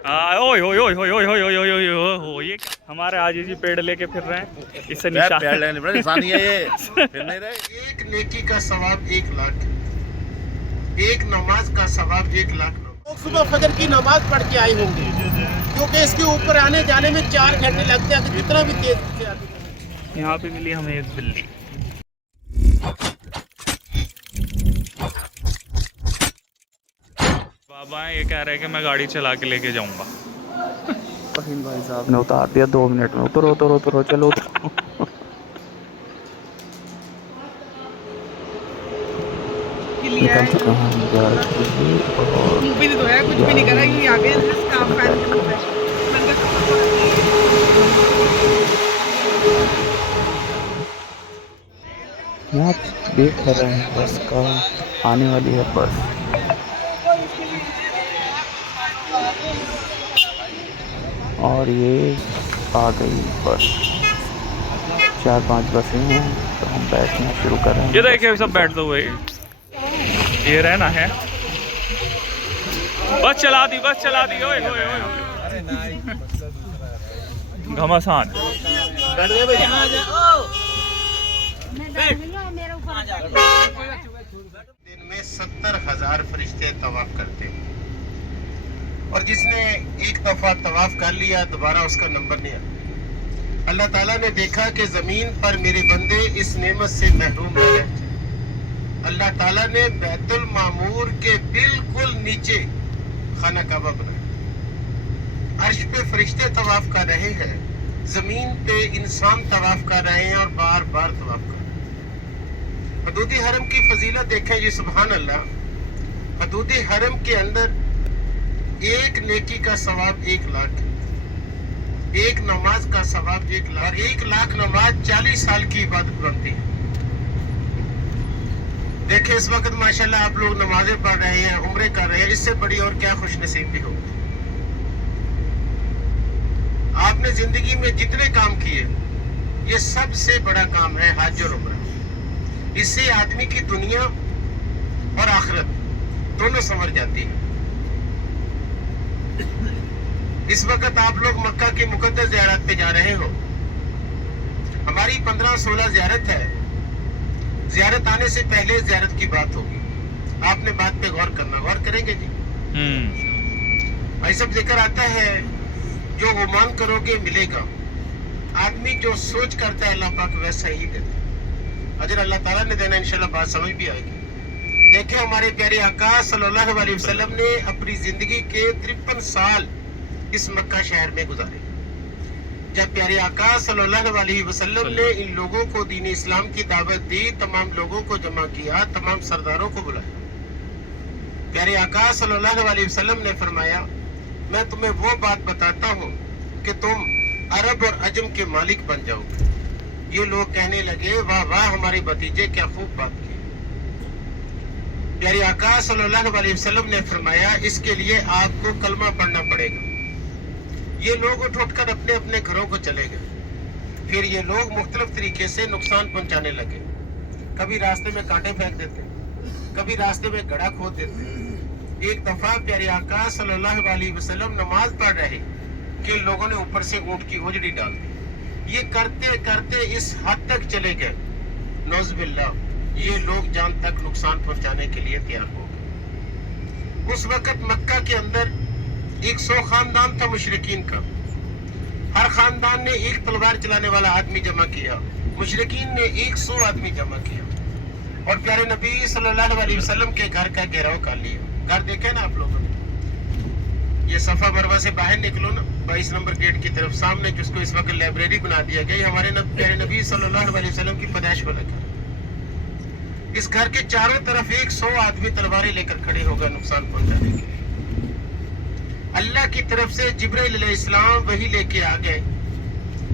ओए ओए ओए ओए ओए ओए ओए ओए ओए ओए ये हमारे आजी जी पेड़ लेके फिर रहे हैं, इससे निशान पेड़ लेने बड़ा निशानी है ये, फिर नहीं रहे। एक नेकी का सवाब 1 लाख, एक नमाज का सवाब 1 लाख। लोग सुबह फजर की नमाज पढ़ के आए होंगे, क्योंकि इसके ऊपर आने जाने में 4 घंटे लगते हैं, कितना भी तेज से आगे। यहाँ पे मिली हमें एक बिल्ली। बाबा ये कह रहे हैं कि मैं गाड़ी चला के लेके जाऊंगा। फहीम भाई साहब ने उतार दिया 2 मिनट में, उतरो उतरो उतरो चलो उतरो। निकल चुका हूँ ग्यारह बजे और भी तो है, कुछ भी नहीं करा, यूं आ गए काम यहाँ देख रहे हैं बस का आने वाली है बस। और ये आ गई बस, 4-5 बसें हैं तो हम बैठना शुरू कर रहे हैं। ये देखिए सब बैठ दो हुए, ये रहना है। बस चला दी ओए ओए ओए घमासान। दिन में 70,000 फरिश्ते तवाफ करते हैं, और जिसने एक दफा तवाफ कर लिया दोबारा उसका नंबर नहीं आता। अल्लाह ताला ने देखा कि जमीन पर मेरे बंदे इस नेमत से महरूम रह गए। अल्लाह ताला ने बैतुल मामूर के बिल्कुल नीचे खाना काबा बनाया। अर्श पे फरिश्ते तवाफ कर रहे हैं, जमीन पे इंसान तवाफ कर रहे हैं और बार बार तवाफ कर रहे हैं। हदूदी हरम की फजीलत देखें जी, सुभान अल्लाह। हदूदी हरम के अंदर एक नेकी का सवाब 1 लाख, एक नमाज का सवाब 1 लाख, और 1 लाख नमाज 40 साल की इबादत बनती है। देखिए इस वक्त माशाल्लाह आप लोग नमाजें पढ़ रहे हैं, उम्रे कर रहे हैं, इससे बड़ी और क्या खुश नसीबी हो। आपने जिंदगी में जितने काम किए, ये सबसे बड़ा काम है हज और उम्रा। इससे आदमी की दुनिया और आखिरत दोनों संवर जाती है। इस वक्त आप लोग मक्का की मुकद्दस ज़ियारत पे जा रहे हो। हमारी 15-16 ज़ियारत है। ज़ियारत आने से पहले ज़ियारत की बात होगी, आपने बात पे गौर करना। गौर करेंगे जी? भाई सब जिक्र आता है, जो गुमान करोगे मिलेगा। आदमी जो सोच करता है अल्लाह पाक वैसा ही देता है। अजर अल्लाह ताला ने देना, इंशाल्लाह बात समझ भी आएगी। देखे हमारे प्यारे आका सल्लल्लाहु अलैहि वसल्लम ने अपनी जिंदगी के 53 साल इस मक्का शहर में गुजारे। जब प्यारे आका सल्लल्लाहु अलैहि वसल्लम ने इन लोगों को दीन इस्लाम की दावत दी, तमाम लोगों को जमा किया, तमाम सरदारों को बुलाया। प्यारे आका सल्लल्लाहु अलैहि वसल्लम ने फरमाया, मैं तुम्हें वो बात बताता हूँ कि तुम अरब और अजम के मालिक बन जाओगे। ये लोग कहने लगे, वाह वाह हमारे भतीजे, क्या खूब बात की। प्यारे आका सल्लल्लाहु अलैहि वसल्लम ने फरमाया, इसके लिए आपको कलमा पढ़ना पड़ेगा। ये लोग उठकर अपने अपने घरों को चले गए। फिर ये लोग मुख्तलिफ तरीके से नुकसान पहुंचाने लगे। कभी रास्ते में कांटे फेंक देते, कभी रास्ते में गड्ढा खोद देते। एक दफा प्यारे आका सल्लल्लाहु अलैहि वसल्लम नमाज पढ़ रहे कि लोगों ने ऊपर से ऊंट की उजड़ी डाल दी। ये करते करते इस हद तक चले गए, नौज़बिल्लाह, ये लोग जान तक नुकसान पहुंचाने के लिए तैयार हो गए। उस वक्त मक्का के अंदर 100 खानदान था मुशरिकीन का। हर खानदान ने एक तलवार चलाने वाला आदमी जमा किया। मुशरिकीन ने 100 आदमी जमा किया और प्यारे नबी सल्लल्लाहु अलैहि वसल्लम के घर का घेराव कर लिया। घर देखे ना आप लोगों ने, ये सफा मरवा से बाहर निकलो ना, 22 नंबर गेट की तरफ सामने, जिसको इस वक्त लाइब्रेरी बना दिया गया, हमारे प्यारे नबी सल्लल्लाहु अलैहि वसल्लम की पैदाइश को लगा। इस घर के चारों तरफ 100 आदमी तलवारें लेकर खड़े हो गए नुकसान पहुंचाने के लिए। अल्लाह की तरफ से जिब्राइल अलैहिस्सलाम वही लेके आ गए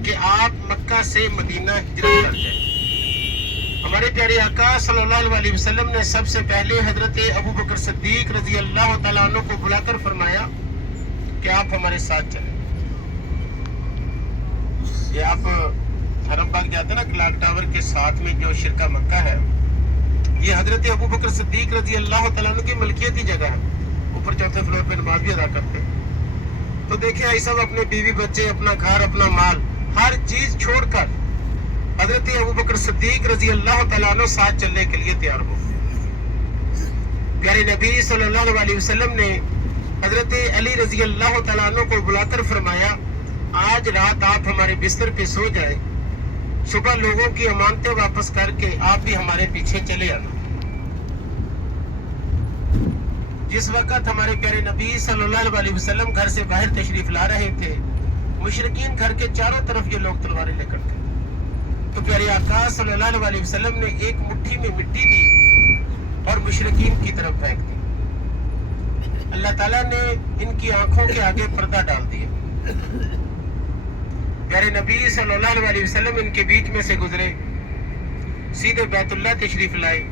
कि आप मक्का से मदीना हिजरत कर जाए। हमारे प्यारे आका सल्लल्लाहु अलैहि वसल्लम ने सबसे पहले हजरत अबू बकर सिद्दीक रजी अल्लाह तआला अन्हु को बुलाकर फरमाया कि आप हमारे साथ चलें। ये आप हरम बाग जाते ना, क्लॉक टावर के साथ में जो शिरका मक्का है, ये हजरत अबू बकर सिद्दीक रजी अल्लाह तआला अन्हु की मलकियती जगह है। ऊपर चौथे फ्लोर पे नमाज भी अदा करते। तो देखिए ये सब अपने बीवी बच्चे, अपना घर, अपना माल, हर चीज छोड़कर हजरत अबू बकर सिद्दीक रजी अल्लाह तआला अन्हु साथ चलने के लिए तैयार हो। प्यारे नबी सल्लल्लाहु अलैहि वसल्लम ने हजरत अली रजी अल्लाह तआला अन्हु को बुलाकर फरमाया, आज रात आप हमारे बिस्तर पे सो जाए, सुबह लोगों की अमानतें वापस करके आप भी हमारे पीछे चले आना। जिस वक्त हमारे प्यारे नबी सल्लल्लाहु अलैहि वसल्लम घर से बाहर तशरीफ ला रहे थे, मुशरिकीन घर के चारों तरफ ये लोग तलवारें लेकर थे। तो प्यारे आका सल्लल्लाहु अलैहि वसल्लम ने एक मुट्ठी में मिट्टी दी और मुशरिकीन की तरफ फेंक दी। अल्लाह ताला ने इनकी आंखों के आगे पर्दा डाल दिया। प्यारे नबी सल्लल्लाहु अलैहि वसल्लम इनके बीच में से गुजरे, सीधे बैतुल्लाह तशरीफ लाए।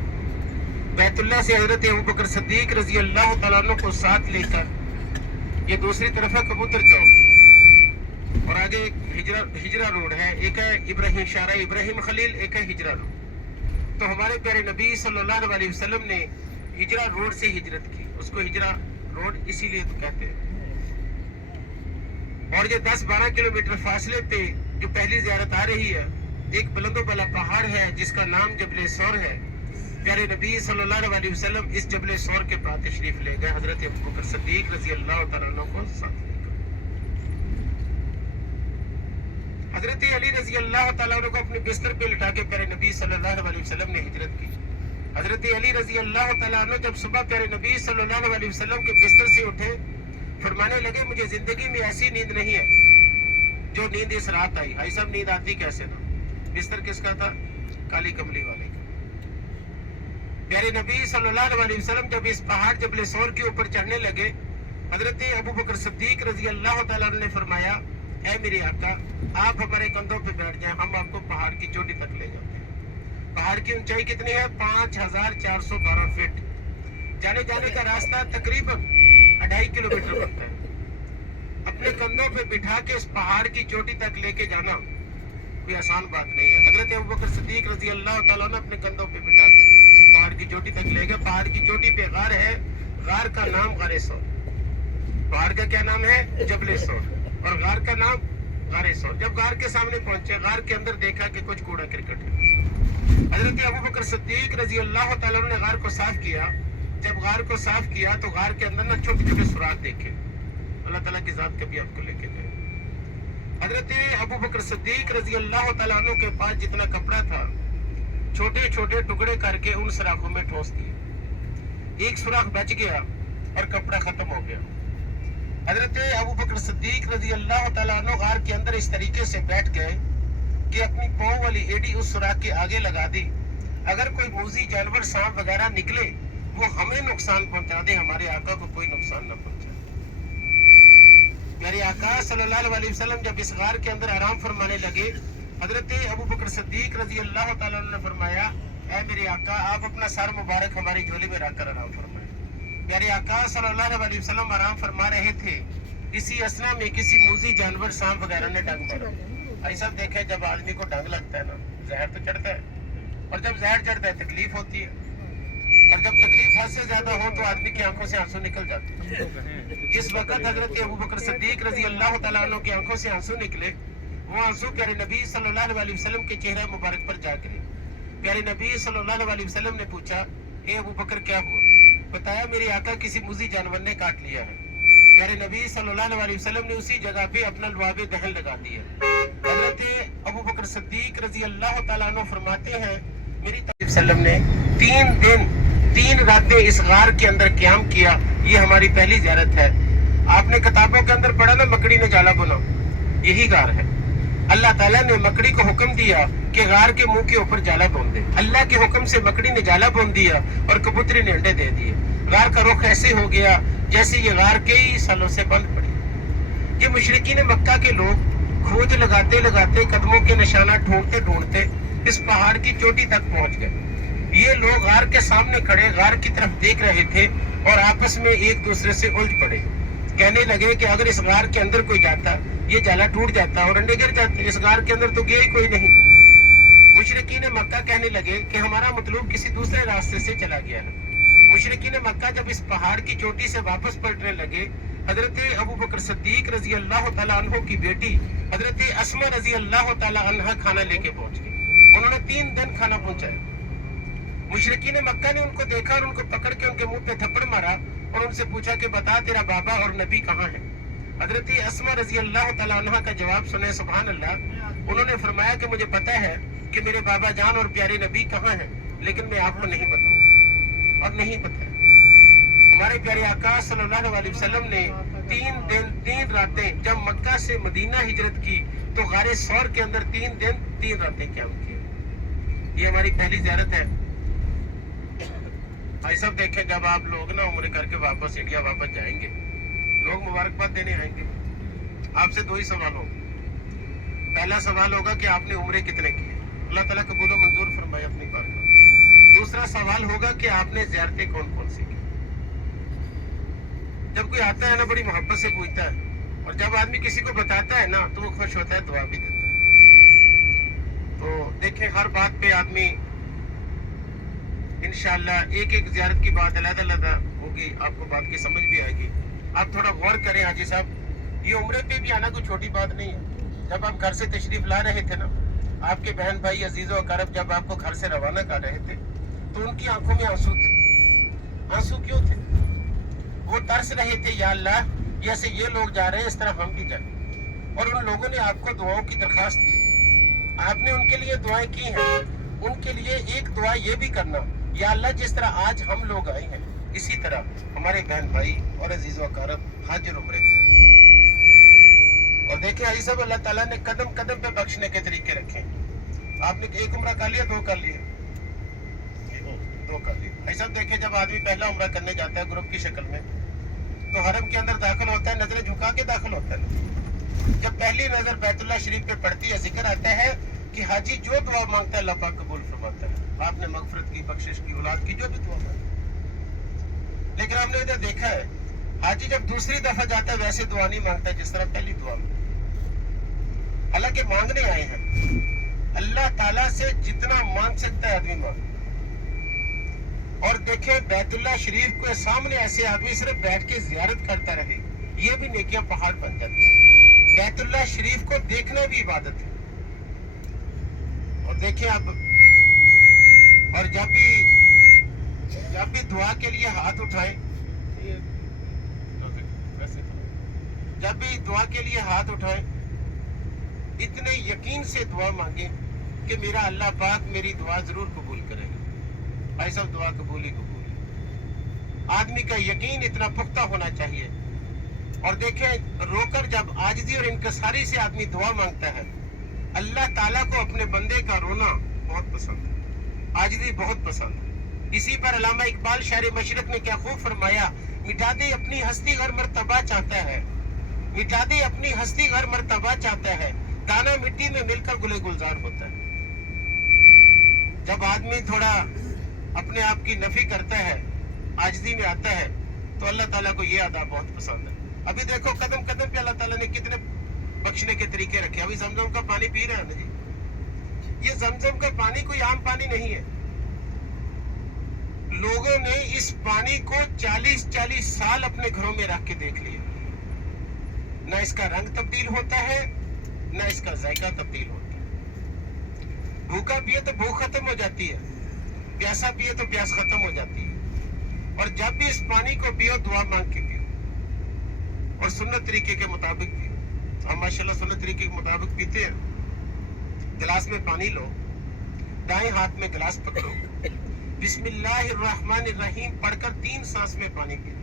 बैतुल्लाह से हजरत अबू बकर सिद्दीक रजी अल्लाह तआला अन्हु को साथ लेकर, ये दूसरी तरफ है कबूतर चौक और आगे एक हिजरा रोड है, एक है इब्राहिम शारा इब्राहिम खलील, एक है हिजरा रोड। तो हमारे प्यारे नबी सल्लल्लाहु अलैहि वसल्लम ने हिजरा रोड से हिजरत की, उसको हिजरा रोड इसीलिए तो कहते हैं। और ये 10-12 किलोमीटर फासले पे जो पहली ज़ियारत आ रही है, एक बुलंदो बला पहाड़ है जिसका नाम जबले सौर है। प्यारे नबी सल्लल्लाहु अलैहि वसल्लम इस जबले सौर के पास तशरीफ ले गए हजरत अबू बकर सिद्दीक रजी अल्लाह तआला अन्हु को साथ लेकर। हजरत अली रजी अल्लाह तआला अन्हु को अपने बिस्तर पे लिटा के प्यारे नबी सल्लल्लाहु अलैहि वसल्लम ने हिजरत की। हजरत अली रजी अल्लाह तआला अन्हु जब सुबह प्यारे नबी सल्लल्लाहु अलैहि वसल्लम के बिस्तर से उठे, फरमाने लगे, मुझे जिंदगी में ऐसी नींद नहीं है जो नींद इस रात आई। भाई साहब नींद आती कैसे ना? बिस्तर किसका था? काली कमली वाले का। प्यारे नबी सल्लल्लाहु अलैहि वसल्लम जब इस पहाड़ जबले सौर के ऊपर चढ़ने लगे, हजरत अबू बकर सिद्दीक रजी अल्लाह तआला ने फरमाया, ऐ मेरे आका, आप हमारे कंधों पे बैठ जाएं, हम आपको पहाड़ की चोटी तक ले जाते हैं। पहाड़ की ऊंचाई कितनी है? 5412 फीट। जाने जाने का रास्ता तकरीबन 2.5 किलोमीटर बनता है। अपने कंधों पे बिठा के इस पहाड़ की चोटी तक लेके जाना कोई आसान बात नहीं है। हजरत अबू बकर सिद्दीक रजी अल्लाह तआला ने अपने कंधों पे बिठा के पहाड़ की चोटी तक ले गए। पहाड़ की चोटी पे गार है, गार का नाम गारे सौर। पहाड़ का क्या नाम है? जबले सौर। और गार का नाम गारे सौर। जब गार के सामने पहुंचे, गार के अंदर देखा कि कुछ कूड़ा क्रिकेट है। हजरत अबू बकर सिद्दीक रजी अल्लाह तआला ने गार को साफ किया। जब गार को साफ किया तो गार के अंदर ना छोटे छोटे सुराख देखे। अल्लाह ताला की जात कभी आपको लेके जाए। हजरत अबू बकर सिद्दीक रजी अल्लाह तआला अन्हु के पास जितना कपड़ा था, छोटे छोटे टुकड़े करके उन सुराखों में ठोस दिए। एक सुराख बच गया और कपड़ा खत्म हो गया। हजरत अबू बकर सिद्दीक रजी अल्लाह तआला अन्हु गार के अंदर इस तरीके से बैठ गए कि अपनी पांव वाली एड़ी उस सुराख के आगे लगा दी। अगर कोई मूजी जानवर, सांप वगैरह निकले, वो हमें नुकसान पहुंचा दे, हमारे आका को कोई नुकसान न पहुंचाए। मेरे आका सल्लल्लाहु अलैहि वसल्लम जब इस गार के अंदर आराम फरमाने लगे, हजरत अबू बकर सिद्दीक रजी अल्लाह तआला ने फरमाया, ऐ मेरे आका, आप अपना सर मुबारक हमारी झोली में रखकर आराम फरमाएं। मेरे आका सल्लल्लाहु अलैहि वसल्लम आराम फरमा रहे थे, इसी असना में किसी मूजी जानवर, सांप वगैरह ने डंग मारा। ऐसा देखे, जब आदमी को डंग लगता है ना, जहर तो चढ़ता है, और जब जहर चढ़ता है तकलीफ होती है, और जब तकलीफ हद से ज्यादा हो तो आदमी की आंखों से आंसू निकल जाते हैं। जिस वक्त हजरत अबू बकर सिद्दीक रजी अल्लाह तआला अन्हु की आंखों से आंसू निकले, वो आंसू प्यारे नबी सल्लल्लाहु अलैहि वसल्लम के चेहरे मुबारक पर जा गिरे। प्यारे नबी सल्लल्लाहु अलैहि वसल्लम ने पूछा, ए अबू बकर क्या हुआ? बताया, मेरे आका किसी मुजी जानवर ने काट लिया है। प्यारे नबी सल्लल्लाहु अलैहि वसल्लम ने उसी जगह पे अपना लुआब दहन लगा दिया। हजरत अबू बकर सिद्दीक रजी अल्लाह तआला अन्हु फरमाते हैं, मेरी वसल्लम ने 3 दिन 3 रातें इस गार के अंदर क़याम किया। ये हमारी पहली ज़ियारत है। आपने किताबों के अंदर पढ़ा ना, मकड़ी ने जाला बुना, यही गार है। अल्लाह ताला ने मकड़ी को हुक्म दिया कि गार के मुंह के ऊपर जाला बुन दे। अल्लाह के हुक्म से मकड़ी ने जाला बुन दिया और कबूतरी ने अंडे दे दिए। गार का रुख ऐसे हो गया जैसे ये गार कई सालों से बंद पड़ी। ये मुशरिकीन मक्का के लोग खोज लगाते लगाते, कदमों के निशाना ढूंढते ढूंढते इस पहाड़ की चोटी तक पहुंच गए। ये लोग गार के सामने खड़े गार की तरफ देख रहे थे और आपस में एक दूसरे से उलझ पड़े। कहने लगे कि अगर इस गार के अंदर कोई जाता, ये जाला टूट जाता और अंडे गिर जाते। इस गार के अंदर तो गया ही कोई नहीं। मुशरिकीन मक्का कहने लगे कि हमारा मतलब किसी दूसरे रास्ते से चला गया है। मुशरिकीन मक्का जब इस पहाड़ की चोटी से वापस पलटने लगे हजरत अबू बकर सिद्दीक रजी अल्लाह तआला अन्हु की बेटी हजरत अस्मा रजी अल्लाह तआला अन्हा खाना लेके पहुंच गई। उन्होंने 3 दिन खाना पहुंचाया। मुशरिकीन मक्का ने उनको देखा और उनको पकड़ के उनके मुंह पे थप्पड़ मारा और उनसे पूछा कि बता तेरा बाबा और नबी कहाँ है। हजरत अस्मा रजी अल्लाह तआला अन्हा का जवाब सुने सुभान अल्लाह। उन्होंने फरमाया कि मुझे पता है कि मेरे बाबा जान और प्यारे नबी कहाँ हैं, लेकिन मैं आपको नहीं बताऊंगा। और नहीं बताया। हमारे प्यारे आका सल्लल्लाहु अलैहि वसल्लम ने 3 दिन 3 रातें जब मक्का से मदीना हिजरत की तो गारे सौर के अंदर 3 दिन 3 रातें क्या किए। ये हमारी पहली ज़ियारत है। भाई सब देखें, जब आप लोग ना उम्र करके वापस इंडिया वापस जाएंगे, लोग मुबारकबाद देने आएंगे। आपसे 2 ही सवाल होंगे। पहला सवाल होगा कि आपने उम्रे कितने किए, अल्लाह ताला कबूल व मंजूर फरमाए अपनी बारगाह। दूसरा सवाल होगा कि आपने ज़ियारतें कौन कौन सी की। जब कोई आता है ना बड़ी मोहब्बत से पूछता है, और जब आदमी किसी को बताता है ना तो वो खुश होता है, दुआ भी देता है। तो देखें, हर बात पे आदमी इंशाअल्लाह एक ज़ियारत की बात अलग-अलग होगी, आपको बात की समझ भी आएगी। आप थोड़ा गौर करें हाजी साहब, ये उम्रे पे भी आना कोई छोटी बात नहीं है। जब आप घर से तशरीफ ला रहे थे ना, आपके बहन भाई अजीज़ो अकारब जब आपको घर से रवाना कर रहे थे तो उनकी आंखों में आंसू थे। आंसू क्यों थे? वो तरस रहे थे, या अल्लाह जैसे ये लोग जा रहे हैं इस तरह हम भी जाएं। और उन लोगों ने आपको दुआओं की दरखास्त की, आपने उनके लिए दुआएं की हैं। उनके लिए एक दुआ ये भी करना, या अल्लाह जिस तरह आज हम लोग आए हैं इसी तरह हमारे बहन भाई और अजीज़ व अकारब हाजिर उम्रे थे। और देखिए आई साहब, अल्लाह ताला ने कदम कदम पे बख्शने के तरीके रखे। आपने 1 उम्रा कर लिया, 2 कर लिया, 2 कर लिया। आई साहब देखिए, जब आदमी पहला उम्रा करने जाता है ग्रुप की शक्ल में, तो हरम के अंदर दाखिल होता है, नजरें झुका के दाखिल होता है। जब पहली नजर बैतुल्लाह शरीफ पे पड़ती है, जिक्र आता है कि हाजी जो दुआ मांगता है अल्लाह पाक कबूल फरमाता है। आपने मगफरत की, बख्शिश की, औलाद की, जो भी दुआ मांगी। लेकिन हमने इधर देखा है हाजी जब दूसरी दफा जाता है वैसे दुआ नहीं मांगता जिस तरह पहली दुआ में। हालांकि मांगने आए हैं, अल्लाह ताला से जितना मांग सकता है आदमी मांगे। और देखे, बैतुल्लाह शरीफ के सामने ऐसे आदमी सिर्फ बैठ के जियारत करता रहे, ये भी नेकियां पहाड़ बन जाती है। बैतुल्लाह शरीफ को देखना भी इबादत है। और देखें अब, और जब भी दुआ के लिए हाथ उठाएं, जब भी दुआ के लिए हाथ उठाएं, इतने यकीन से दुआ मांगे कि मेरा अल्लाह पाक मेरी दुआ जरूर कबूल करेगा। भाई साहब, दुआ कबूल ही कबूल है। आदमी का यकीन इतना पुख्ता होना चाहिए। और देखें, रोकर जब आजिज़ी और इनकसारी से आदमी दुआ मांगता है, अल्लाह ताला को अपने बंदे का रोना बहुत पसंद है, आजिज़ी बहुत पसंद है। इसी पर अल्लामा इकबाल शायर मशरक ने क्या खूब फरमाया, मिटा दे अपनी हस्ती घर मर्तबा चाहता है, मिटा दे अपनी हस्ती घर मर्तबा चाहता है, दाना मिट्टी में मिलकर गुले गुलजार होता है। जब आदमी थोड़ा अपने आप की नफी करता है, आजिज़ी में आता है, तो अल्लाह ताला को ये अदा बहुत पसंद है। अभी देखो, कदम कदम पे अल्लाह ताला ने कितने बख्शने के तरीके रखे। अभी जमजम का पानी पी रहे हैं ना जी, ये जमजम का पानी कोई आम पानी नहीं है। लोगों ने इस पानी को 40-40 साल अपने घरों में रख के देख लिया। ना इसका रंग तब्दील होता है, ना इसका जायका तब्दील होता है। भूखा पिए तो भूख खत्म हो जाती है, प्यासा पिए तो प्यास खत्म हो जाती है। और जब भी इस पानी को पियो, दुआ मांग के पियो और सुन्नत तरीके के मुताबिक पियो। हम माशाल्लाह सुन्नत तरीके के मुताबिक पीते हैं। गिलास में पानी लो, दाएं हाथ में गिलास पकड़ो, बिस्मिल्लाहिर्रहमानिर्रहीम पढ़कर 3 सांस में पानी पियो।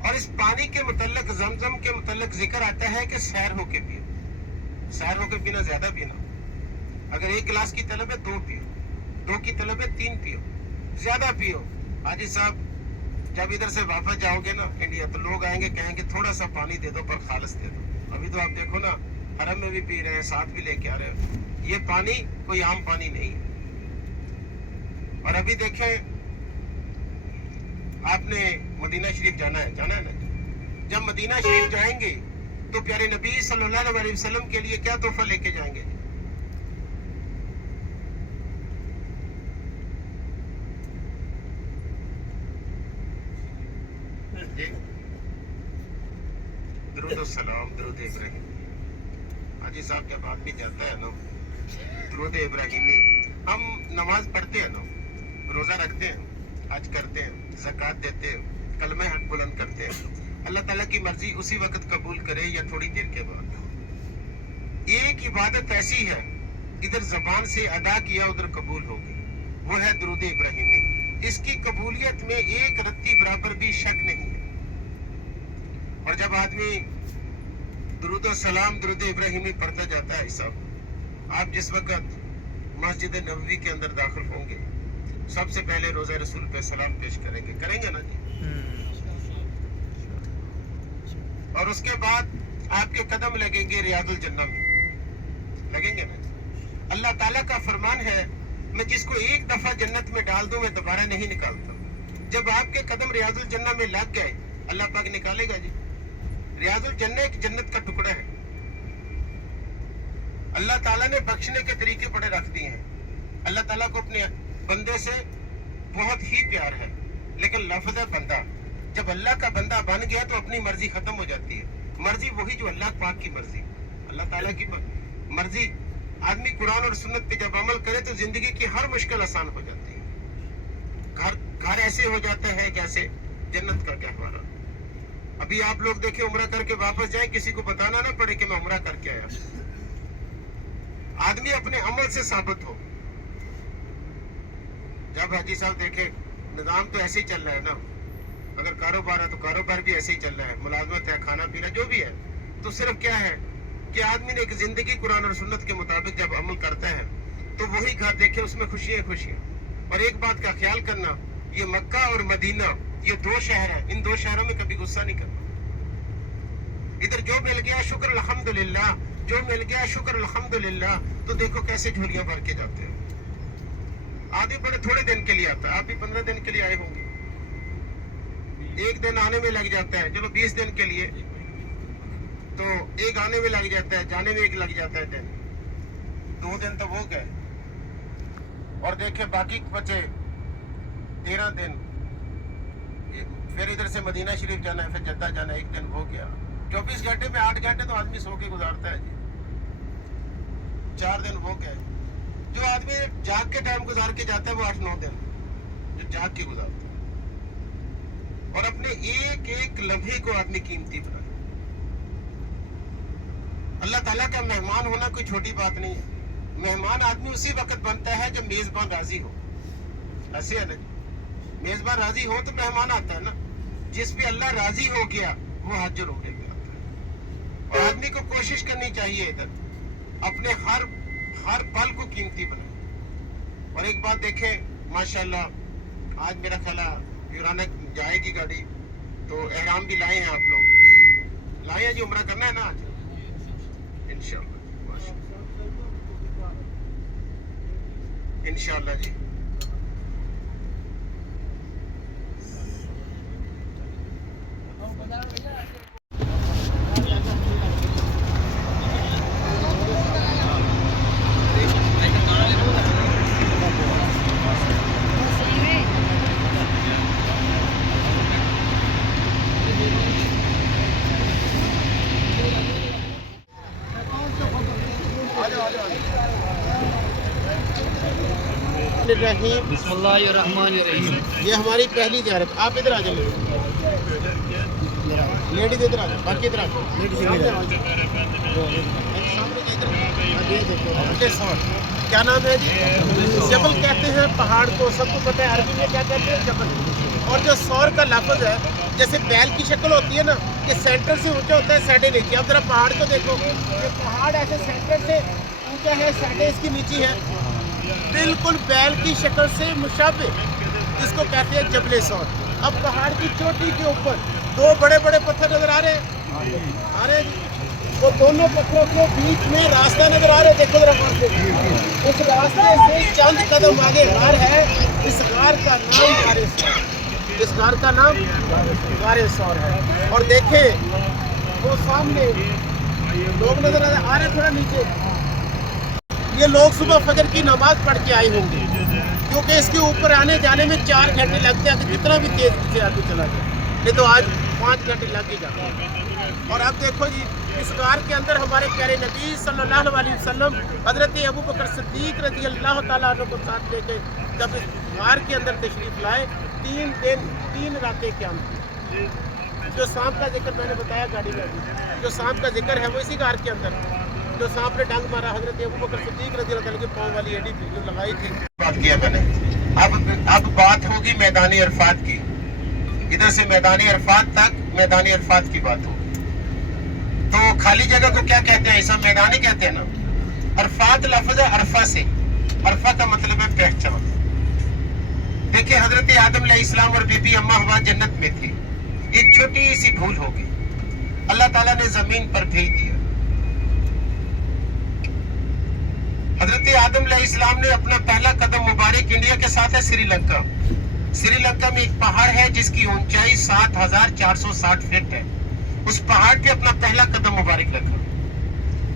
और इस पानी के मुतल्लिक, जमजम के मुतल्लिक जिक्र आता है कि सैर होके पियो। सैर होके पीना, ज्यादा पीना। अगर 1 गिलास की तलब है 2 पियो, 2 की तलब है 3 पियो, ज्यादा पियो। हाजी साहब, जब इधर से वापस जाओगे ना इंडिया, तो लोग आएंगे, कहेंगे थोड़ा सा पानी दे दो पर खालिस दे दो। अभी तो आप देखो ना, हरम में भी पी रहे हैं, साथ भी लेके आ रहे हैं। ये पानी कोई आम पानी नहीं है। और अभी देखें, आपने मदीना शरीफ जाना है ना। जब मदीना शरीफ जाएंगे तो प्यारे नबी सल्लल्लाहु अलैहि वसल्लम के लिए क्या तोहफा लेके जाएंगे? दुरूद सलाम दुरूद इब्राहिमी। हाजी साहब जब आदमी जाता है ना दुरूद इब्राहिमी, हम नमाज पढ़ते हैं ना, रोज़ा रखते हैं, हज करते हैं, ज़कात देते हैं, कलमे हक बुलंद करते हैं, अल्लाह ताला की मर्जी उसी वक्त कबूल करे या थोड़ी देर के बाद। एक इबादत ऐसी है इधर ज़बान से अदा किया उधर कबूल होगी, वो है दुरूद इब्राहिमी। इसकी कबूलियत में एक रत्ती बराबर भी शक नहीं है। और जब आदमी दुरूद सलाम दुरूद इब्राहिमी पढ़ता जाता है साहब, आप जिस वक्त मस्जिद नबवी के अंदर दाखिल होंगे सबसे पहले रोज़ा रसूल पे सलाम पेश करेंगे ना जी, और उसके बाद आपके कदम लगेंगे रियादुल जन्नह में, लगेंगे ना। अल्लाह ताला का फरमान है, मैं जिसको एक दफा जन्नत में डाल दूं मैं दोबारा नहीं निकालता। जब आपके कदम रियादुल जन्नह में लग गए अल्लाह पाक निकालेगा जी। रियादुल जन्नह एक जन्नत का टुकड़ा है। अल्लाह ताला ने बख्शने के तरीके बड़े रख दिए हैं। अल्लाह ताला को अपने बंदे से बहुत ही प्यार है, लेकिन लफ्ज़ है बंदा। जब अल्लाह का बंदा बन गया तो अपनी मर्जी खत्म हो जाती है। मर्जी वही जो अल्लाह पाक की मर्जी, अल्लाह ताला की मर्जी। आदमी कुरान और सुन्नत पे जब अमल करे तो जिंदगी की हर मुश्किल आसान हो जाती है। घर ऐसे हो जाता है जैसे जन्नत का गहवारा। अभी आप लोग देखे उम्रा करके वापस जाए, किसी को बताना ना पड़े कि मैं उम्रा करके आया। आदमी अपने अमल से साबित हो। जब हाजी साहब देखे निजाम तो ऐसे ही चल रहा है ना, अगर कारोबार है तो कारोबार भी ऐसे ही चल रहा है, मुलाजमत है, खाना पीना जो भी है, तो सिर्फ क्या है कि आदमी ने एक जिंदगी कुरान और सुन्नत के मुताबिक जब अमल करता है तो वही घर देखे उसमें खुशियां खुशियां। और एक बात का ख्याल करना, ये मक्का और मदीना ये दो शहर है, इन दो शहरों में कभी गुस्सा नहीं करना। इधर जो मिल गया शुक्र अल्हम्दुलिल्लाह, जो मिल गया शुक्र अल्हम्दुलिल्लाह। तो देखो कैसे झोलियां भर के जाते हैं। आदमी बड़े थोड़े दिन के लिए आता है, आप भी 15 दिन के लिए आए होंगे, एक दिन आने में लग जाता है, चलो 20 दिन के लिए तो एक आने में लग जाता है, जाने में एक लग जाता है दिन, 2 दिन तो वो गए। और देखे बाकी बचे 13 दिन, फिर इधर से मदीना शरीफ जाना है, फिर जद्दा जाना है, एक दिन वो गया। 24 घंटे में 8 घंटे तो आदमी सो के गुजारता है जी, 4 दिन वो गए। जो आदमी जाग के टाइम गुजार के जाता है वो 8-9 दिन जो जाग के गुजारता है। और अपने एक एक लम्हे को आदमी कीमती बनाए। अल्लाह ताला का मेहमान होना कोई छोटी बात नहीं है। मेहमान आदमी उसी वक्त बनता है जब मेजबान राजी हो। ऐसे है ना, मेजबान राजी हो तो मेहमान आता है ना। जिस पे अल्लाह राजी हो गया वो हाजिर हो गया आता है। और आदमी को कोशिश करनी चाहिए इधर अपने हर पल को कीमती बनाए। और एक बात देखें माशाल्लाह, आज मेरा ख्याल यूराना जाएगी गाड़ी, तो एहराम भी लाए हैं आप लोग, लाए हैं जी, उम्रा करना है ना आज इंशाल्लाह, इंशाल्लाह जी। बिस्मिल्लाहिर्रहमानिर्रहीम। ये हमारी पहली ज़ियारत। आप इधर आ जाइए, लेडीज इधर आ जाओ, बाकी इधर आ जाओ। क्या नाम है जी? जबल कहते हैं पहाड़ को, सबको पता है अरबी में क्या कहते हैं, जबल। और जो सौर का लफ्ज़ है, जैसे बैल की शक्ल होती है ना कि सेंटर से ऊंचा होता है, साइडें नीचे। अब जरा पहाड़ को देखो, ये पहाड़ ऐसे सेंटर से ऊंचा है, साइडें इसकी नीची है, बिल्कुल बैल की शक्ल से मुशाबे, जिसको कहते हैं जबले सौर। अब पहाड़ की चोटी के ऊपर 2 बड़े बड़े पत्थर नजर आ रहे हैं, वो दोनों पत्थरों के बीच में रास्ता नजर आ रहा है। देखो जरा वहाँ से, उस रास्ते से चंद कदम आगे गार है। इस गार का नाम गारे सौर, इस गार का नाम गारे सौर है। और देखें वो सामने लोग नजर आ रहे, थोड़ा नीचे, ये लोग सुबह फजर की नमाज पढ़ के आए होंगे, क्योंकि इसके ऊपर आने जाने में 4 घंटे लगते हैं। कितना भी तेज से आगे चला जाए, नहीं तो आज 5 घंटे लग ही जाते हैं। और अब देखो जी इस गार के अंदर हमारे प्यारे नबी सल्लल्लाहु अलैहि वसल्लम हजरत अबू बकर सिद्दीक रज़ी अल्लाह ताला अन्हु को साथ लेके जब इस गार के अंदर तशरीफ लाए 3 दिन 3 रातें क्याम की। जो सांप का जिक्र मैंने बताया गाड़ी में अभी, जो सांप का जिक्र है वो इसी गार के अंदर, जो सांप ने डंग मारा हजरत अबू बकर सिद्दीक रज़ी अल्लाह ताला के पाँव वाली एड़ी जो लगाई थी। बात किया मैंने, अब बात होगी मैदानी अरफात की। इधर से मैदानी अरफात तक मैदानी अरफात की बात होगी। तो खाली जगह को क्या कहते हैं? ऐसा मैदानी कहते हैं ना। अरफात लफ्ज़ है अरफा से, अरफा का मतलब है पहचान। देखिए हजरत आदम अलैहिस्सलाम और बीबी अम्मा हवा जन्नत में थे, एक छोटी सी भूल हो गई, अल्लाह ताला ने जमीन पर भेज दिया। हजरत आदम अलैहिस्सलाम ने अपना पहला कदम मुबारक इंडिया के साथ है श्रीलंका। श्रीलंका में एक पहाड़ है जिसकी ऊंचाई 7460 फीट है। उस पहाड़ पे अपना पहला कदम मुबारक रखा।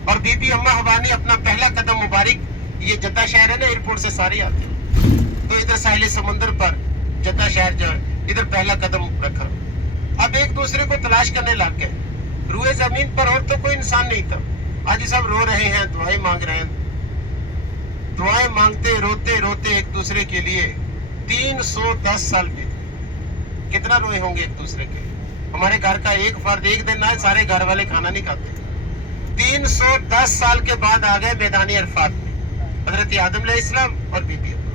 और बीबी अम्मा हवा ने अपना पहला कदम मुबारक, ये जद्दा शहर है ना, एयरपोर्ट से सारे आते हैं, तो इधर साहिल समंदर पर जद्दा शहर जो है इधर पहला कदम रखा। अब एक दूसरे को तलाश करने लग गए। रूए जमीन पर और तो कोई इंसान नहीं था। आज सब रो रहे हैं, दुआएं मांग रहे हैं। दुआएं मांगते रोते रोते एक दूसरे के लिए 310 साल बीते। कितना रोए होंगे एक दूसरे के लिए। हमारे घर का एक फर्द एक दिन ना सारे घर वाले खाना नहीं खाते। 310 साल के बाद आ गए मैदानी अरफात में हजरत आदम अलैहिस्सलाम और बीबी अम्मा।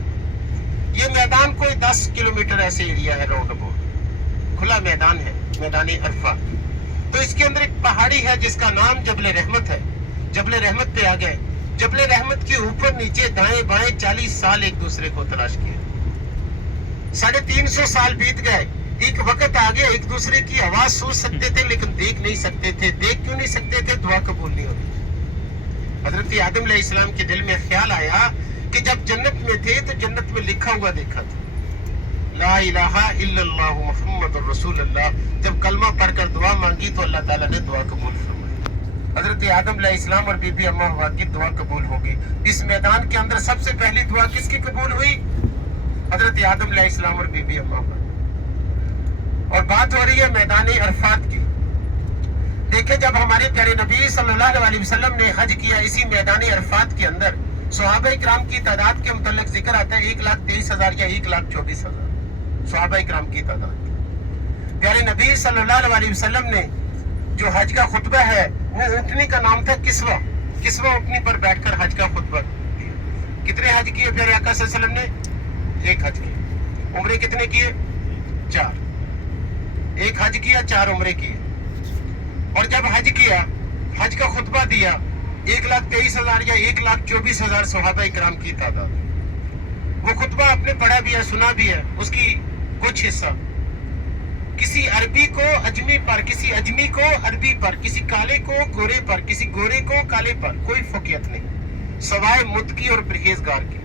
ये मैदान कोई 10 किलोमीटर ऐसे एरिया है, राउंड अबाउट खुला मैदान है, मैदानी अरफात। तो इसके अंदर एक पहाड़ी है जिसका नाम जबल रहमत है। जबल रहमत पे आ गए। जबल रहमत के ऊपर नीचे दाएं बाएं 40 साल एक दूसरे को तलाश किया। 350 साल बीत गए। एक वक्त आ गया, एक दूसरे की आवाज सुन सकते थे लेकिन देख नहीं सकते थे। देख क्यों नहीं सकते थे? दुआ कबूल नहीं होती। हजरत आदम अलैहिस्सलाम के दिल में ख्याल आया कि जब जन्नत में थे तो जन्नत में लिखा हुआ देखा था, ला इलाहा इल्लल्लाह मुहम्मदुर रसूलुल्लाह। जब कलमा पढ़कर दुआ मांगी तो अल्लाह ताला ने दुआ कबूल फरमाई। हजरत आदम अलैहिस्सलाम और बीबी अम्मा हवा की दुआ कबूल हो गई। इस मैदान के अंदर सबसे पहली दुआ किसकी कबूल हुई? हजरत आदम अलैहिस्सलाम और बीबी अम्मा हवा। और बात हो रही है मैदानी अरफात की। देखिए जब हमारे प्यारे नबी सल्लल्लाहु अलैहि वसल्लम ने हज किया इसी मैदानी अरफात के अंदर, सहाबा इकराम की तादाद के मुतल्लिक जिक्र आता है 1,23,000 या 1,24,000 सहाबा इकराम की तादाद। प्यारे नबी सल्लल्लाहु अलैहि वसल्लम ने जो हज का खुतबा है वो ऊँटनी का नाम था किस्वा। किस्वा ऊँटनी पर बैठकर हज का खुतबा दिया। कितने हज किए प्यारे आका सल्लल्लाहु अलैहि वसल्लम ने? 1 हज किए। उम्रे कितने किए? 4। 1 हज किया, 4 उम्रे किए। और जब हज किया, हज का खुतबा दिया 1,23,000 या 1,24,000 सहाबा इकराम की तादाद। वो खुतबा आपने पढ़ा भी है, सुना भी है। उसकी कुछ हिस्सा किसी अरबी को अजमी पर, किसी अजमी को अरबी पर, किसी काले को गोरे पर, किसी गोरे को काले पर कोई फौकियत नहीं सवाए मुत्की और परहेजगार की।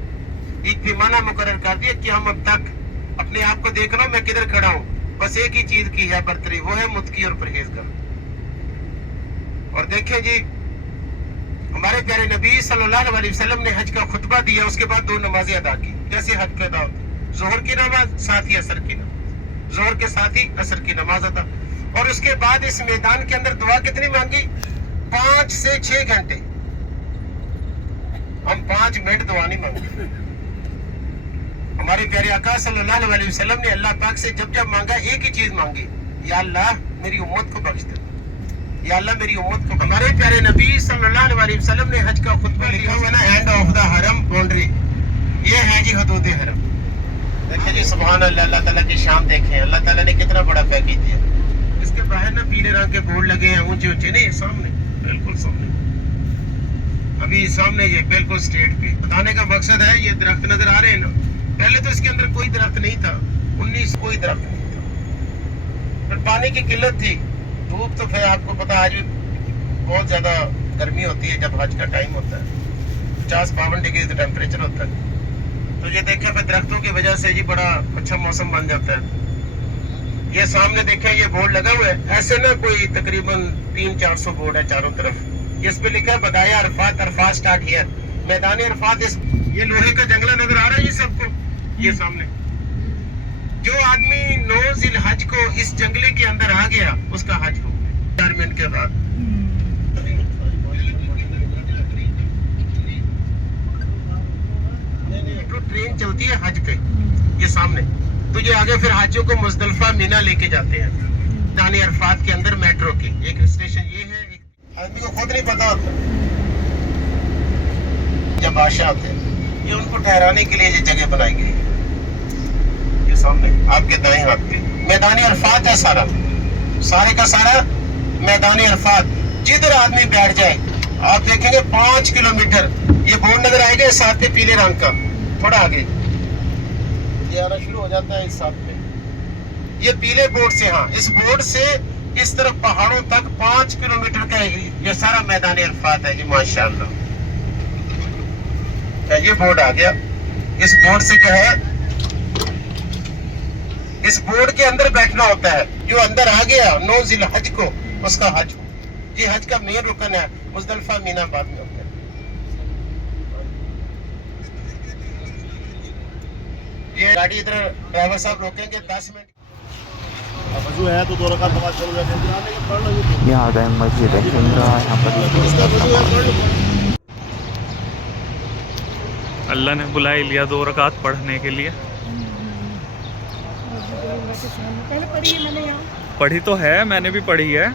एक पैमाना मुकर्रर कर दिया कि हम अब तक अपने आप को देख रहा हूं मैं किधर खड़ा हूं, बस एक ही चीज की है बरतरी, वो है मुत्की और परहेजगार। और देखिए जी हमारे प्यारे नबी सल्लल्लाहु अलैहि वसल्लम ने हज का खुतबा दिया, उसके बाद 2 नमाजें अदा की। जैसे हज का अदा होता, जोहर की नमाज साथ ही असर की नमाज, जोहर के साथ ही असर की नमाज अदा। और उसके बाद इस मैदान के अंदर दुआ कितनी मांगी? 5 से 6 घंटे। हम 5 मिनट दुआ नहीं मांगे। हमारे प्यारे आका सल्लल्लाहु अलैहि वसल्लम ने अल्लाह पाक से जब जब मांगा एक ही चीज मांगी, या अल्लाह मेरी उम्मत को बख्श दे, या अल्लाह मेरी उम्मत को। हमारे प्यारे नबी सल्लल्लाहु अलैहि वसल्लम ने हज का खुतबा लिखा हुआ ना, एंड ऑफ द हरम बाउंड्री, ये है जी हदूद हरम। देखिए जी सुभान अल्लाह, अल्लाह ताला की शान देखें, अल्लाह ताला ने कितना बड़ा पैकेज दिया। इसके बाहर ना पीले रंग के बोर्ड लगे हैं ऊंचे ऊंचे, नहीं सामने, बिल्कुल सामने, अभी सामने ये बिल्कुल स्ट्रेट पे। बताने का मकसद है ये दरख्त नजर आ रहे हैं ना, पहले तो इसके अंदर कोई दरख्त नहीं था, 19 कोई दरख्त नहीं था, फिर पानी की किल्लत थी, धूप तो फिर आपको पता आज भी बहुत ज्यादा गर्मी होती है जब हज का टाइम होता है, 50-52 डिग्री का टेम्परेचर होता है। तो ये देखें फिर दरख्तों की वजह से जी बड़ा अच्छा मौसम बन जाता है। ये सामने देखें ये बोर्ड लगा हुआ है, ऐसे ना कोई तकरीबन 300-400 बोर्ड है चारों तरफ। इस पे लिखा है बदाया अरफात, अरफात स्टार्ट हियर, मैदान अरफात। ये लोहे का जंगला नजर आ रहा है ये सबको, ये सामने। जो आदमी 9 ज़िलहज को इस जंगले के अंदर आ गया उसका हज हो गया। 4 मिनट के बाद तो ट्रेन चलती है हज पे, ये सामने। तो ये आगे फिर हाजियों को मुजदलिफा मीना लेके जाते हैं, दानी अरफात के अंदर मेट्रो के एक स्टेशन ये है। आदमी को खुद नहीं पता होता जब बादशाह आते हैं, ये उनको ठहराने के लिए ये जगह बनाई गई है। ये सामने आपके दाएं हाथ पे मैदानी अरफात है, सारे का सारा मैदानी अरफात। जिधर आदमी बैठ जाए आप देखेंगे 5 किलोमीटर ये बोर्ड नजर आएगा, इस साथ पे पीले रंग का, थोड़ा आगे ये आना शुरू हो जाता है। इस साथ पे ये पीले बोर्ड से, हाँ इस बोर्ड से इस तरफ पहाड़ों तक 5 किलोमीटर का ये सारा मैदानी अरफात है जी, माशाअल्लाह। ये बोर्ड आ गया, इस बोर्ड से जो है इस बोर्ड के अंदर बैठना होता है। जो अंदर आ गया 9 ज़िलहज को उसका हज, ये हज का मेन रुकन है। मुजदलिफा मीना बाद में होता है। ये गाड़ी इधर ड्राइवर साहब रोकेंगे 10 मिनट। वजू है तो 2 रकात नमाज पढ़ लेते हैं। ये आ गए मस्जिद हिंद्रा, यहाँ पर अल्लाह ने बुला ही लिया 2 रकात पढ़ने के लिए। पहले पढ़ी है मैंने यहाँ। पढ़ी तो है, मैंने भी पढ़ी है।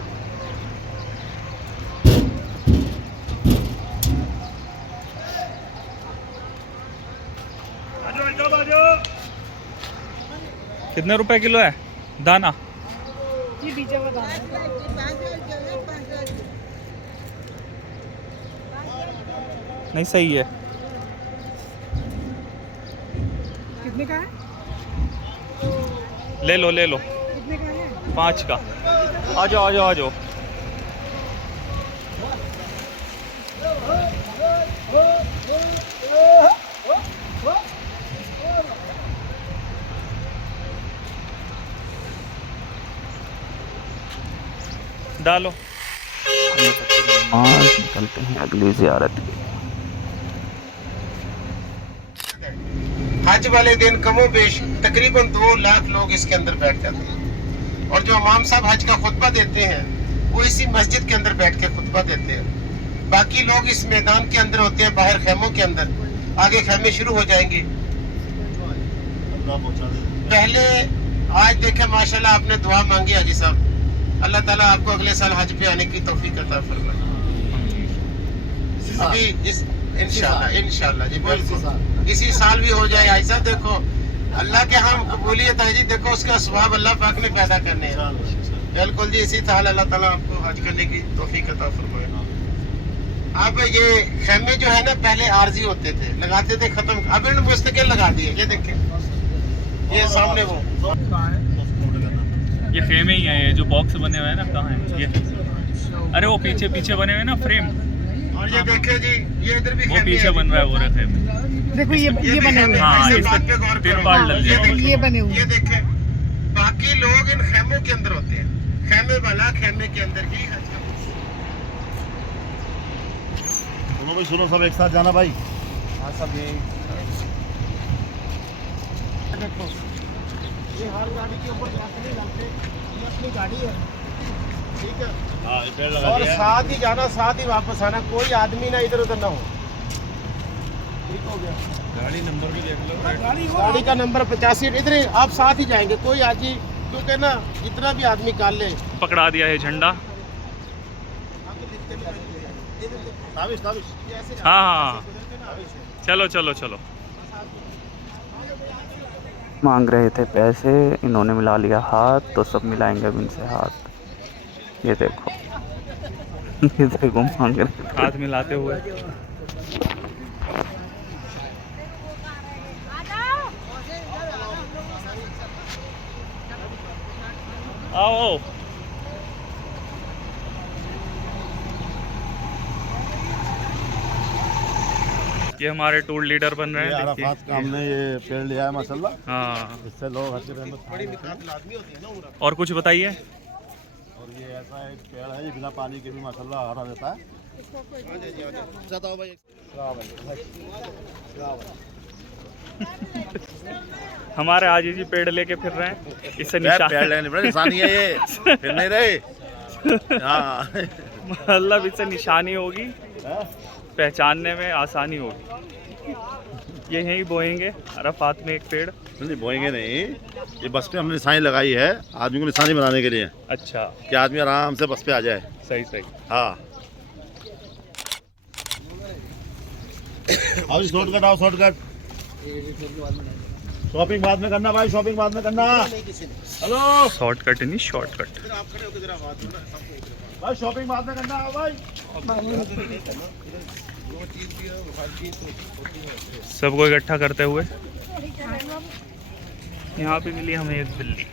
कितने रुपए किलो है दाना? ये बीजा का दाना है। नहीं सही है। कितने का है? ले लो ले लो, कितने का है? 5 का। आ जाओ आ जाओ आ जाओ। डालो। निकलते हैं अगली ज़ियारत की। हज वाले दिन कमो बेश तकरीबन 2 लाख लोग इसके अंदर बैठ जाते हैं। और जो इमाम साहब हज का खुतबा देते हैं वो इसी मस्जिद के अंदर बैठ के खुतबा देते हैं। बाकी लोग इस मैदान के अंदर होते हैं, बाहर खैमों के अंदर। आगे खैमे शुरू हो जाएंगे। पहले आज देखे माशाल्लाह आपने दुआ मांगी हाजी साहब, अल्लाह ताला आपको अगले साल हज पे आने की तौफीक अता फरमाए। अभी इस इंशाल्लाह जी बिल्कुल इसी साल भी हो जाए। हाजी साहब देखो अल्लाह के हम कबूलियत है जी, देखो उसका स्वभाव अल्लाह पाक ने पैदा करने हैं। बिल्कुल जी, इसी साल अल्लाह ताला आपको हज करने की तौफीक अता फरमाए। अब ये खैमे जो है ना पहले आरजी होते थे, लगाते थे, खत्म, अब इन्होंने मुस्तकिल लगा दिए। ये देखें ये सामने वो ये खेमे ही है, ये जो बॉक्स बने हुए हैं ना, कहाँ है ये? अरे वो पीछे पीछे बने हुए ना फ्रेम, और ये देखे जी ये इधर भी वो खैमे पीछे हैं। बन रहा है वो रखे। देखो ये बने हुए हैं। हाँ, इस इस बात पे गौर करो। तिरपाल डल ये जाएगा। देखिए, ये बने हुए ये देखें बाकी लोग इन खैमों के अंदर होते हैं। खैमे वाला खैमे के अंदर ही हज का सुनो भाई, सुनो सब एक साथ जाना भाई। हाँ सब ये देखो, ये हर गाड़ी के ऊपर जाके नहीं लगते, ये अपनी गाड़ी है, ठीक है। हाँ पेड़ लगा और दिया। साथ ही जाना, साथ ही वापस आना, कोई आदमी ना इधर उधर ना हो। ठीक हो गया। गाड़ी नंबर भी देख लो। गाड़ी का नंबर 85, इधर ही आप साथ ही जाएंगे, कोई आजी, क्योंकि ना जितना भी आदमी काल ले। पकड़ा दिया है झंडा। ताबिश ताबिश। हाँ हाँ चलो चलो चलो। मांग रहे थे पैसे, इन्होंने मिला लिया हाथ, तो सब मिलाएंगे अब इनसे हाथ। ये देखो ये देखो मांग रहे थे हाथ मिलाते हुए। आओ ये हमारे टूर लीडर बन रहे ये हैं, अराफात का हमने ये पेड़ लिया है माशाल्लाह। हाँ। इससे लोग हज की रहमत। और कुछ बताइए। और ये ऐसा एक पेड़ है, ये बिना पानी के भी माशाल्लाह हरा रहता है। जाता हो भाई। हमारे आजी जी पेड़ लेके फिर रहे हैं, इससे निशान पेड़ लेने बड़े निशानी है ये, फिर नहीं रहे। हाँ मतलब इससे निशानी होगी, पहचानने में आसानी होगी। ये यहीं बोएंगे अराफात में एक पेड़। नहीं बोएंगे नहीं, ये बस पे हमने निशानी लगाई है आदमी को निशानी बनाने के लिए अच्छा, कि आदमी आराम से बस पे आ जाए। सही सही। हाँ आओ शॉर्टकट, आओ शॉर्टकट। शॉपिंग बाद में करना भाई, शॉपिंग बाद में करना। हेलो शॉर्टकट नहीं, शॉर्टकट। भाई शॉपिंग बाद में करना। आओ भाई। सबको इकट्ठा करते हुए यहाँ पे मिली हमें एक बिल्ली।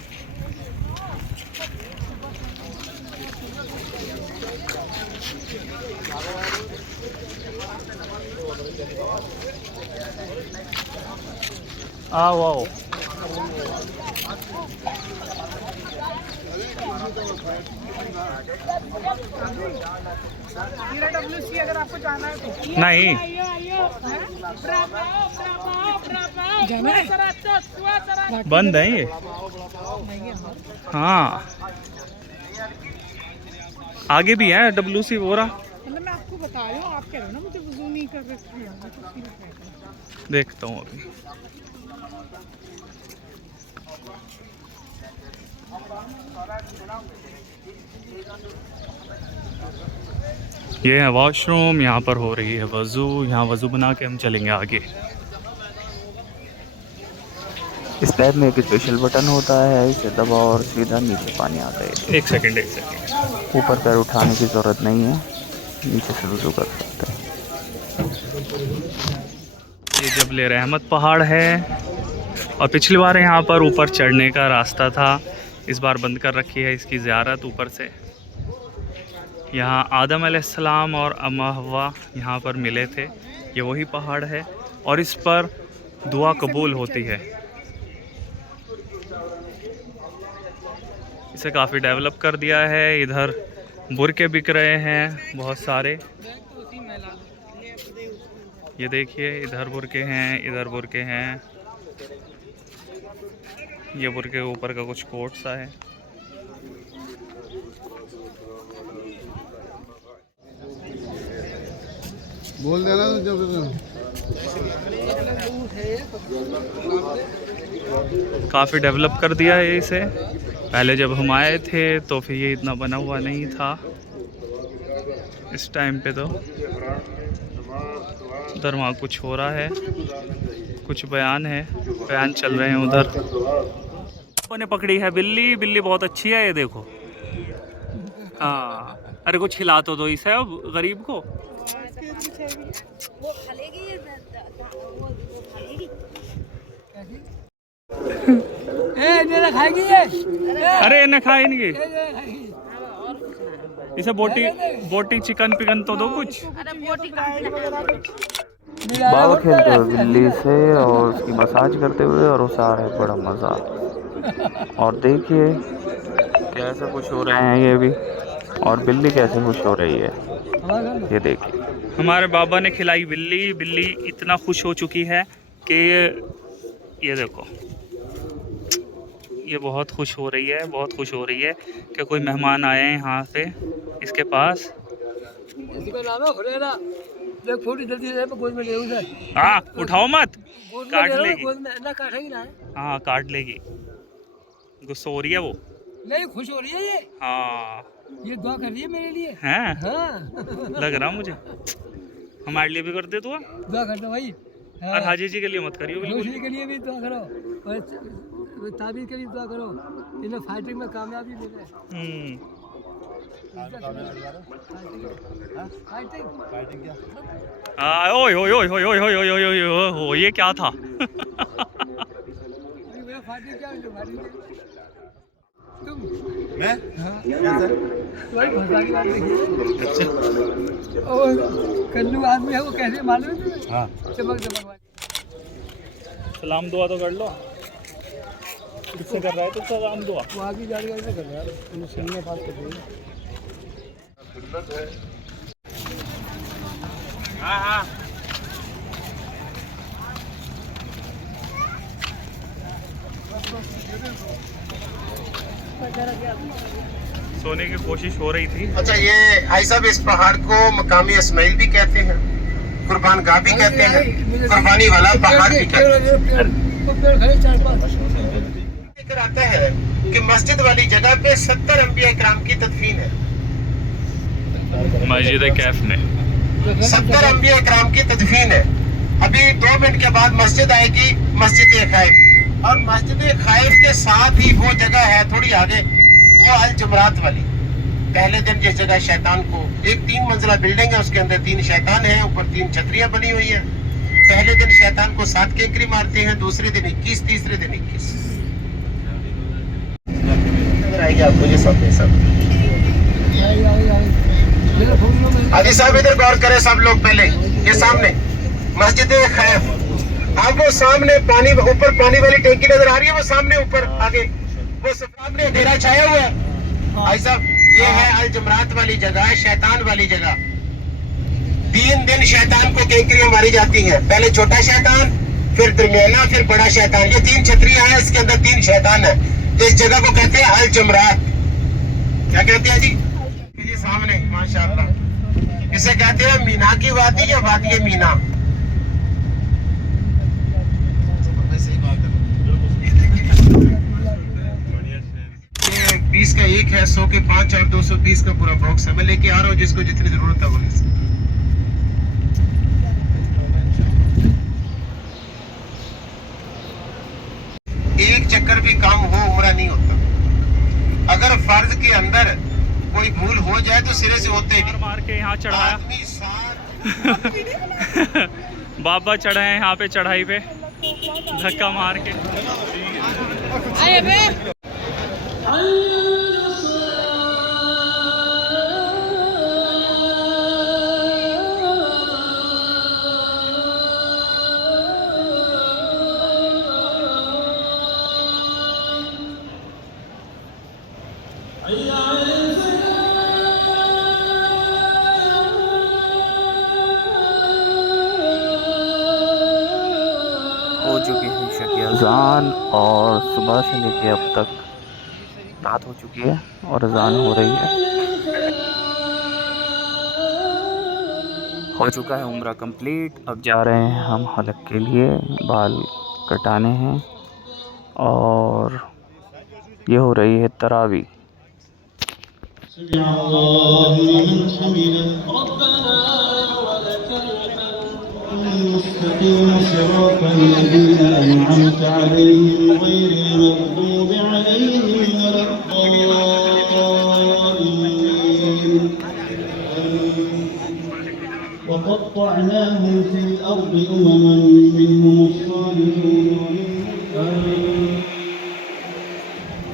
आओ आओ। WC अगर आपको जाना है तो नहीं, जाना है। बंद है ये। हाँ आगे भी है WC हो रहा। मतलब मैं आपको बता रही हूँ, आप कह रहे हो ना मुझे वजू नहीं कर रहे। देखता हूँ अभी। ये है वॉशरूम, यहाँ पर हो रही है वज़ू। यहाँ वज़ू बना के हम चलेंगे आगे। इस टैब में एक स्पेशल बटन होता है, इसे दबाओ और सीधा नीचे पानी आता है। एक सेकंड। ऊपर पैर उठाने की ज़रूरत नहीं है, नीचे से वज़ू कर सकते हैं। ये जबल रहमत पहाड़ है और पिछली बार यहाँ पर ऊपर चढ़ने का रास्ता था, इस बार बंद कर रखी है इसकी ज़ियारत ऊपर से। यहाँ आदम अलैहिस्सलाम और अम्मा हव्वा यहाँ पर मिले थे। ये वही पहाड़ है और इस पर दुआ कबूल होती है। इसे काफ़ी डेवलप कर दिया है। इधर बुरके बिक रहे हैं बहुत सारे। ये देखिए, इधर बुरके हैं, इधर बुरके हैं। ये बुरके के ऊपर का कुछ कोट सा है। बोल देना तो जब काफ़ी डेवलप कर दिया है इसे। पहले जब हम आए थे तो फिर ये इतना बना हुआ नहीं था इस टाइम पे। तो उधर वहाँ कुछ हो रहा है, कुछ बयान है, बयान चल रहे हैं उधर। ने पकड़ी है बिल्ली। बिल्ली बहुत अच्छी है, ये देखो। हाँ, अरे कुछ खिला तो दो इसे अब गरीब को। वो खालेगी, वो खालेगी। खाएगी ये। अरे इन्हें खाए नहीं, इसे बोटी चिकन पिकन तो दो कुछ। बाबा खेलते हुए बिल्ली से और उसकी मसाज करते हुए, और उसे आ रहा है बड़ा मज़ा। और देखिए कैसे खुश हो रहे हैं ये भी, और बिल्ली कैसे खुश हो रही है, ये देखिए। हमारे बाबा ने खिलाई बिल्ली। बिल्ली इतना खुश हो चुकी है कि ये देखो, ये बहुत खुश हो रही है, बहुत खुश हो रही है कि कोई मेहमान आए हैं यहाँ पे इसके पास। हाँ उठाओ मत, काट लेगी। हाँ काट लेगी, गुस्सा हो रही है वो। नहीं, खुश हो रही है ये। हाँ ये दुआ कर रही है मेरे लिए। हैं, हाँ लग रहा मुझे। हमारे लिए भी कर दे दुआ। दुआ कर दो भाई। और हाजी जी के लिए मत करियो बिल्कुल। रोशनी के लिए भी दुआ करो और ताबीर के लिए दुआ करो, इन्हें फाइटिंग में कामयाबी मिले। फाइटिंग हाँ, ओए ओए ओए ओए ओए ओए ओए ओए ओए ओए, ये क्या था? फाइटिंग क्या तुम? मैं वही भाषा की बात देखिए। अच्छा, और कल्लू आदमी है वो, कैसे मालूम है तुम्हें? हाँ चमक चमक वाली। सलाम दुआ तो कर लो। किससे कर रहा है तो सलाम दुआ? वो आगे जा रही कर रहा है, तुम सुनने बात कर रही है। हाँ हाँ सोने की कोशिश हो रही थी। अच्छा, ये भाई साहब इस पहाड़ को मकामी इस्माइल भी कहते हैं, कुर्बान गाह भी कहते हैं, कुर्बानी वाला पहाड़ भी कहते हैं। जिक्र आता है कि मस्जिद वाली जगह पे 70 अंबिया इकराम की तदफीन है। मस्जिद कैफ में 70 अंबिया इकराम की तदफीन है। अभी 2 मिनट के बाद मस्जिद आएगी, मस्जिद खाइफ, और मस्जिद खाइफ के साथ ही वो जगह है थोड़ी आगे, वो अल जमरात वाली। पहले दिन जिस जगह शैतान को, एक 3 मंजिला बिल्डिंग है, उसके अंदर 3 शैतान हैं, ऊपर 3 छतरियां बनी हुई हैं। पहले दिन शैतान को 7 केकरी मारते हैं, दूसरे दिन 21, तीसरे दिन 21। नजर आएगी आपको ये सब। हाजी साहब इधर गौर करें सब लोग, पहले ये सामने मस्जिद खैफ, अब वो सामने पानी, ऊपर पानी वाली टैंकी नजर आ रही है, वो सामने ऊपर आगे वो सामने अंधेरा छाया हुआ है। भाई साहब ये है अल जमरात वाली जगह, शैतान वाली जगह। 3 दिन शैतान को केकरियां मारी जाती हैं, पहले छोटा शैतान, फिर दरमियाना, फिर बड़ा शैतान। ये 3 छतरियां हैं, इसके अंदर 3 शैतान है। इस जगह को कहते हैं अल जमरात। क्या कहते हैं जी? ये सामने माशाअल्लाह, इसे कहते हैं मीना की वादी या वादी मीना। ये 20 का 1 है, 100 के 5 और 230 का पूरा बॉक्स है। मैं लेके आ रहा हूँ, जिसको जितनी जरूरत है वो ले सकते। एक चक्कर भी काम हो उम्रा नहीं होता। अगर फर्ज के अंदर कोई भूल हो जाए तो सिरे से होते नहीं। मार के यहाँ चढ़ाया, आदमी साथ बाबा चढ़े हैं यहाँ पे चढ़ाई पे, धक्का मार के। हो चुकी है शकी अजान, और सुबह से लेके अब तक रात हो चुकी है और अजान हो रही है। हो चुका है उम्रा कंप्लीट। अब जा रहे हैं हम हलक के लिए, बाल कटाने हैं, और ये हो रही है तरावी। المستقيم صراط الذين أنعمت عليهم غير المغضوب عليهم ولا الضالين. وقطعناهم في الأرض أمما منهم الصالحون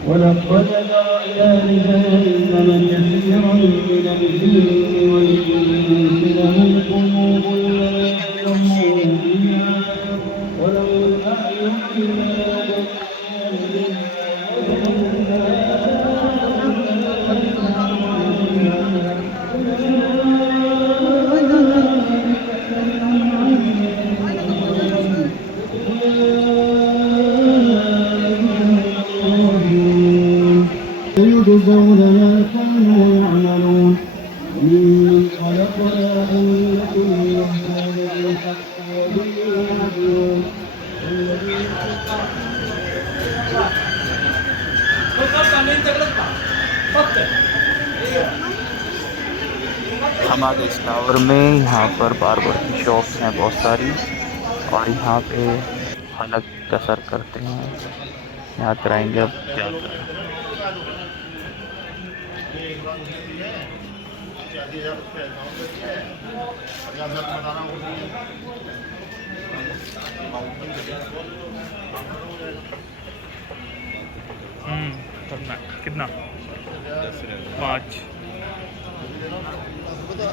ولقد ذرأنا لجهنم كثيرا من الجن والإنس لهم قلوب لا يعلمون بها ولهم أعين لا يجزون ما كانوا يعملون وممن خلقنا أمة يهدون بالحق وبه يهدون हम आ गए इस टावर में। यहाँ पर बार्बर की शॉप्स हैं बहुत सारी, और यहाँ पे हलक कसर करते हैं। यहाँ कराएंगे अब जाकर। करना कितना? 5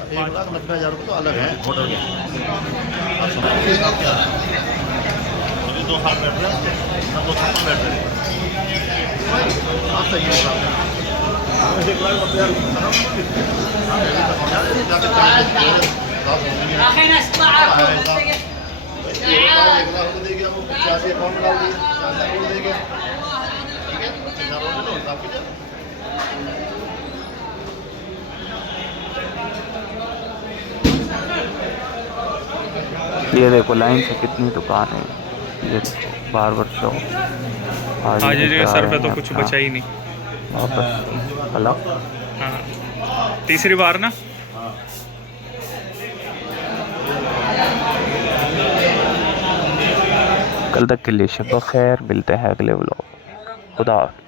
1,90,000 रुपये तो अलग है होटल के। 2 साल बैठ रहे हैं, 2 साल बैठ रहे हैं। सही होगा। یہ دیکھو لائن سے کتنی دکانیں ہیں، یہ دیکھو باربر شاپ. آج کے سر پہ تو کچھ بچا ہی نہیں. واپس ہلو. ہاں تیسری بار نا. کل تک کے لیے شب بخیر، ملتے ہیں اگلے ولاگ. خدا حافظ.